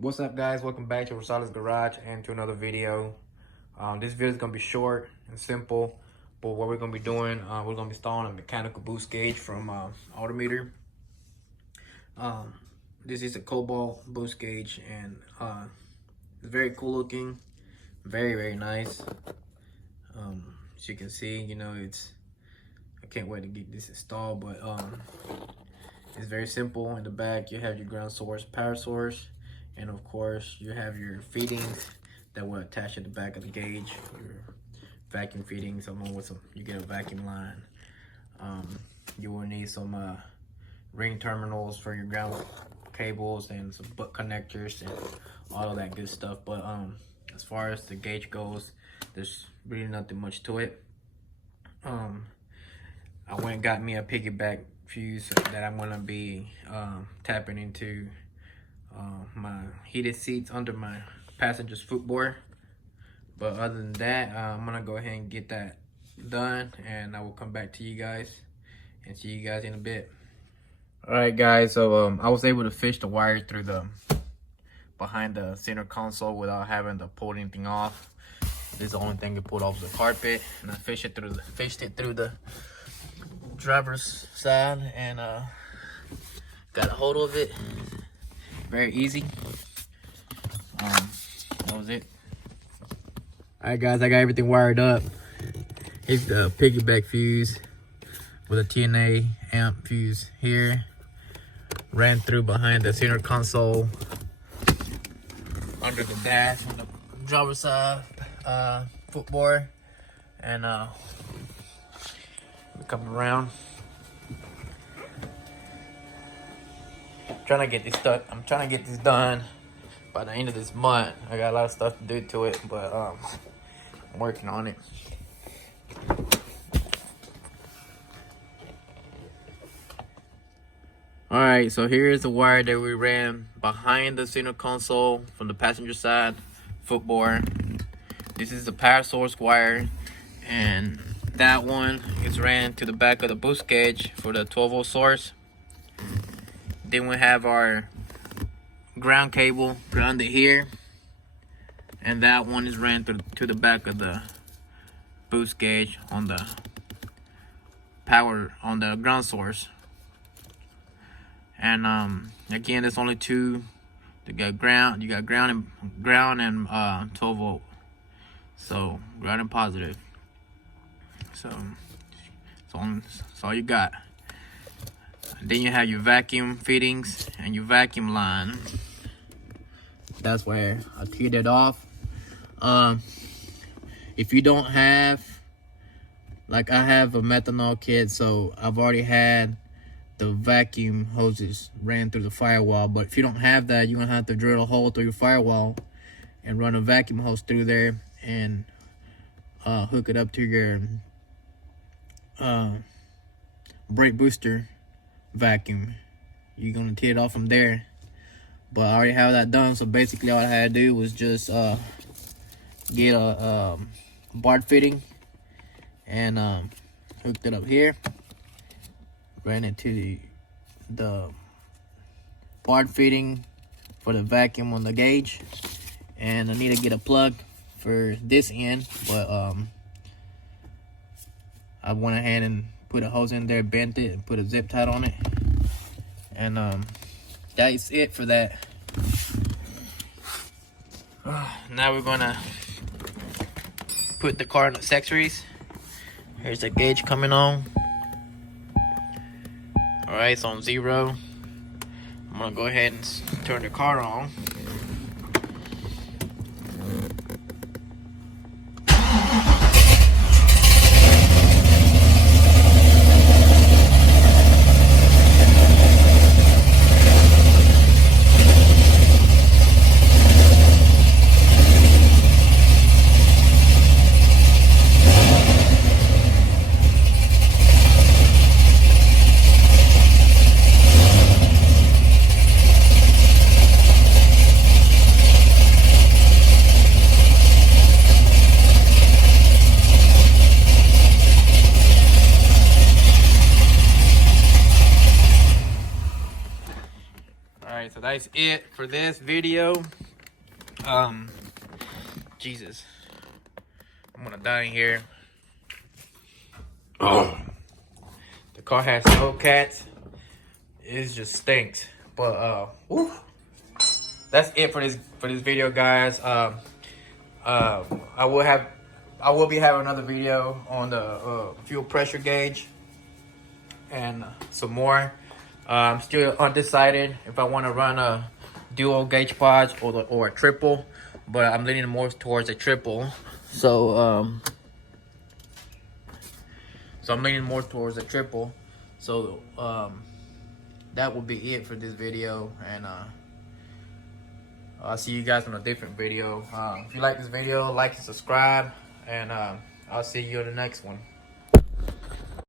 What's up, guys? Welcome back to Rosales Garage and to another video. This video is gonna be short and simple, but what we're gonna be doing, we're gonna be installing a mechanical boost gauge from Autometer. This is a cobalt boost gauge, and it's very cool looking, very nice. As you can see, I can't wait to get this installed, but it's very simple. In the back, you have your ground source, power source, and of course, you have your fittings that will attach at the back of the gauge. Your vacuum fittings, along with you get a vacuum line. You will need some ring terminals for your ground cables and some butt connectors and all of that good stuff. But as far as the gauge goes, there's really nothing much to it. I went and got me a piggyback fuse that I'm gonna be tapping into my heated seats under my passenger's footboard. But other than that, I'm gonna go ahead and get that done, and I will come back to you guys and see you guys in a bit. All right, guys, so I was able to fish the wire through behind the center console without having to pull anything off. This is the only thing that pulled off the carpet, and I fished it through the driver's side, and got a hold of it. Very easy. That was it. All right, guys, I got everything wired up. Here's the piggyback fuse with a TNA amp fuse here. Ran through behind the center console, under the dash on the driver's side footboard, and come around. I'm trying to get this done by the end of this month. I got a lot of stuff to do to it, but I'm working on it. Alright, so here is the wire that we ran behind the center console from the passenger side footboard. This is the power source wire, and that one is ran to the back of the boost gauge for the 12-volt source. Then we have our ground cable grounded here, and that one is ran to the back of the boost gauge on the ground source. And again, there's only two. You got ground and 12-volt. So ground and positive. So that's all you got. Then you have your vacuum fittings and your vacuum line. That's where I teed it off. If you don't have, like I have a methanol kit, so I've already had the vacuum hoses ran through the firewall. But if you don't have that, you're gonna have to drill a hole through your firewall and run a vacuum hose through there and hook it up to your brake booster vacuum. You're gonna tee it off from there, but I already have that done. So basically all I had to do was just get a bar fitting and hooked it up here, ran it to the bar fitting for the vacuum on the gauge, and I need to get a plug for this end, but I went ahead and put a hose in there, bent it, and put a zip tie on it. And that's it for that. Now we're gonna put the car in accessories. Here's the gauge coming on. Alright, it's on 0. I'm gonna go ahead and turn the car on. Alright, so that's it for this video. Jesus, I'm gonna die in here. Oh, the car has no cats. It just stinks. But whew. That's it for this video, guys. I will be having another video on the fuel pressure gauge and some more. I'm still undecided if I want to run a dual gauge pods or a triple, but I'm leaning more towards a triple. So I'm leaning more towards a triple. So that will be it for this video, and I'll see you guys on a different video. If you like this video, like and subscribe, and I'll see you in the next one.